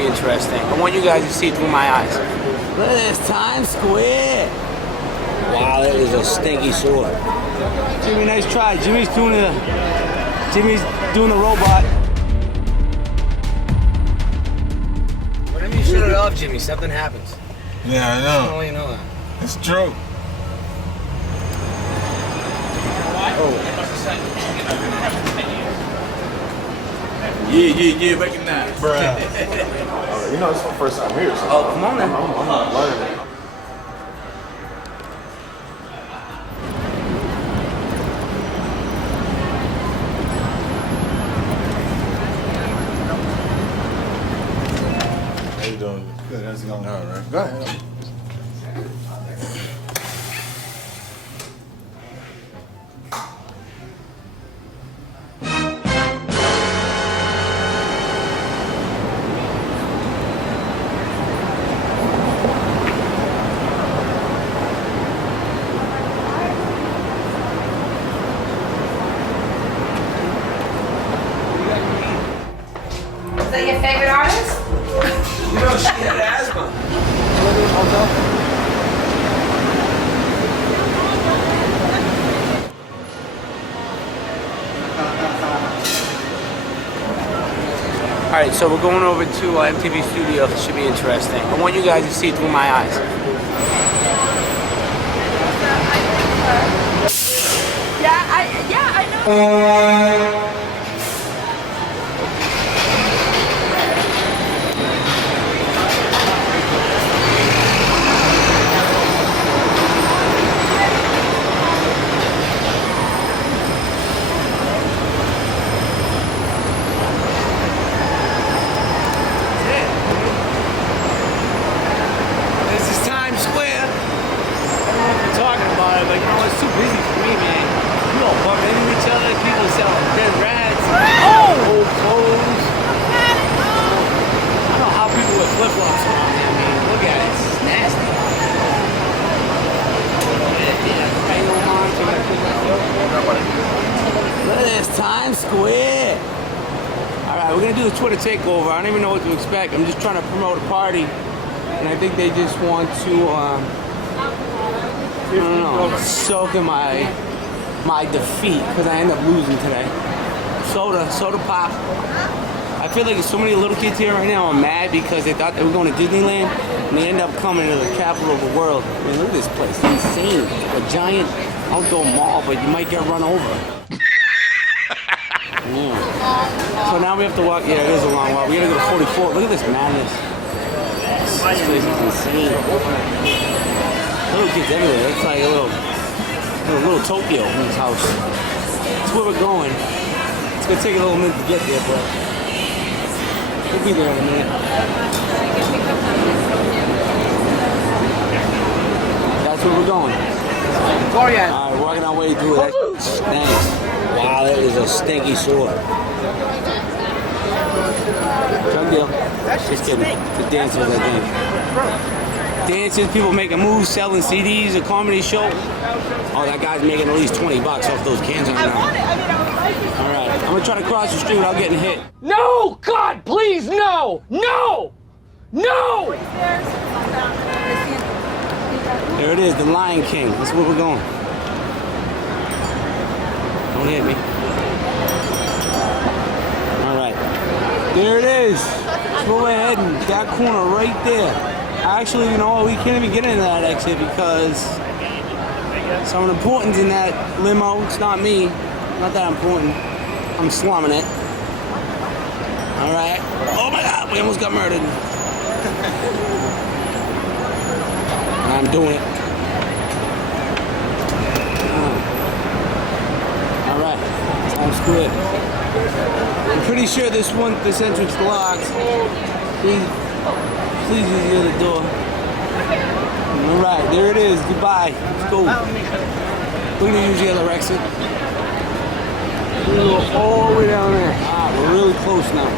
be interesting. I want you guys to see through my eyes. Look at this, Times Square. Wow, that is a stinky sword. Jimmy, nice try. Jimmy's doing the robot. Whenever you shut it off, Jimmy, something happens. Yeah, I know. I don't know that. It's true. Yeah, recognize. Bruh. You know, it's my first time here, so Oh, come on then. I'm not learning. How you doing? Good, how's it going? All right, go ahead. Is that your favorite artist? You know, she had asthma. Alright, so we're going over to MTV Studio. This should be interesting. I want you guys to see through my eyes. Yeah, I know. This is Times Square. I don't know what you're talking about, but you know, it's too busy for me, man. We all bump into each other, people selling dead rats, old clothes. I don't know how people wear flip-flops around here, man. Look at it, it's nasty. Look at this, Times Square. Alright, we're gonna do the Twitter takeover. I don't even know what to expect. I'm just trying to promote a party. And I think they just want to, I don't know, soak in my defeat because I end up losing today. Soda pop. I feel like there's so many little kids here right now are mad because they thought they were going to Disneyland and they end up coming to the capital of the world. I mean, look at this place. It's insane. A giant outdoor mall, but you might get run over. Yeah. So now we have to walk. Yeah, it is a long walk. We gotta go to 44. Look at this madness. This place is insane. Little kids everywhere. It's like a little Tokyo in this house. That's where we're going. It's gonna take a little minute to get there, but we'll be there in a minute. That's where we're going. Alright, we're walking our way through that. Thanks. Wow, that is a stinky sword. Drug deal. Just kidding. The dancers, I think. Dancers, people making moves, selling CDs, a comedy show. Oh, that guy's making at least $20 off those cans right now. Alright, I'm gonna try to cross the street without getting hit. No! God, please, no! No! No! There it is, the Lion King. That's where we're going. Don't hit me. Alright. There it is. That's where we're heading. That corner right there. Actually, you know what? We can't even get into that exit because someone important's in that limo. It's not me. Not that important. I'm slumming it. Alright. Oh my god, we almost got murdered. I'm doing it. Alright. Times Square. I'm pretty sure this entrance is locked. Please use the other door. Alright, there it is. Goodbye. Let's go. We're gonna use the other exit. We're gonna go all the way down there. We're really close now.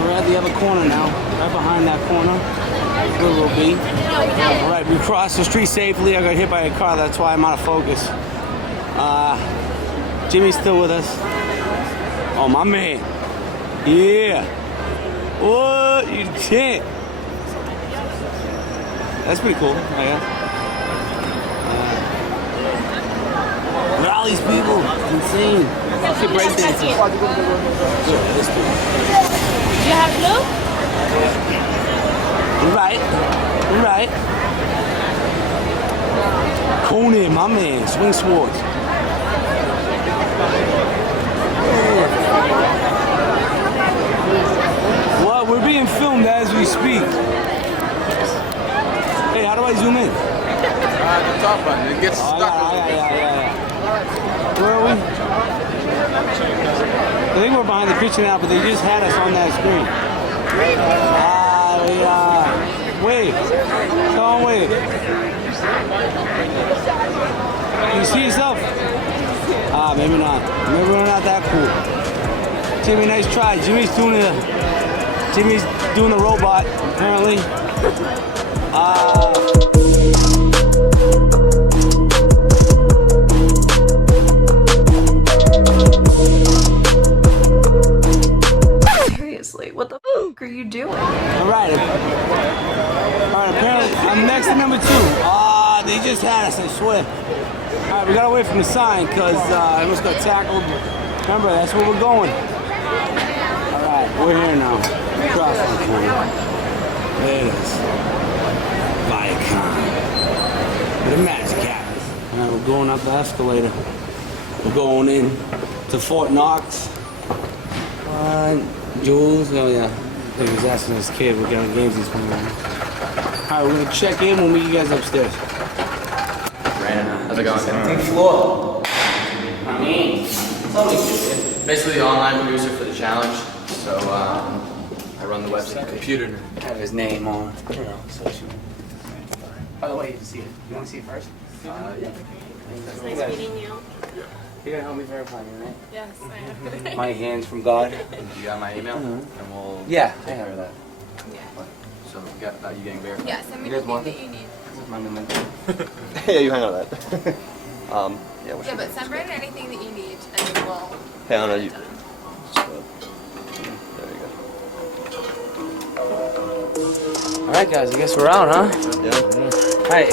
We're at the other corner now. Right behind that corner. Where we'll be. Alright, we crossed the street safely. I got hit by a car, that's why I'm out of focus. Jimmy's still with us. Oh, my man. Yeah. What? You can't. That's pretty cool. Oh, yeah. Look at all these people. Insane. Shit, breakdancing. Yeah, let's do it. You have blue? You're right. You're right. Conan, my man. Swing swords. Well, we're being filmed as we speak. Hey, how do I zoom in? The top button. It gets stuck. Yeah. Where are we? I think we're behind the picture now, but they just had us on that screen. Wave. Come on, wave. You see yourself? Maybe not. Maybe we're not that cool. Jimmy, nice try. Jimmy's doing the robot, apparently. Seriously, what the f are you doing? Alright, apparently I'm next to number 2. They just had us, I swear. Alright, we gotta wait from the sign because I almost got tackled. Remember, that's where we're going. Alright, we're here now. Cross the corner. There it is. Viacom. Where the magic happens. Alright, we're going up the escalator. We're going in to Fort Knox. Jules, oh yeah. He was asking his kid what kind of games he's playing. Alright, we're gonna check in. We'll meet you guys upstairs. How's it going? 17th floor. Basically the online producer for the challenge. So I run the website. Computer. Have his name on. By the way, you see it. You want to see it first? Yeah. It's nice meeting you. You're gonna help me verify me, right? Yes, I am. My hands from God. You got my email? And we'll Yeah, I have that. So you got you getting verified. Yeah, send me You guys want anything that you need. This is my memento. Yeah, you hang on to that. Yeah, but send Brandon anything that you need, and then we'll. Hang on, you. done. There you go. Alright guys, I guess we're out, huh? Yeah. Alright.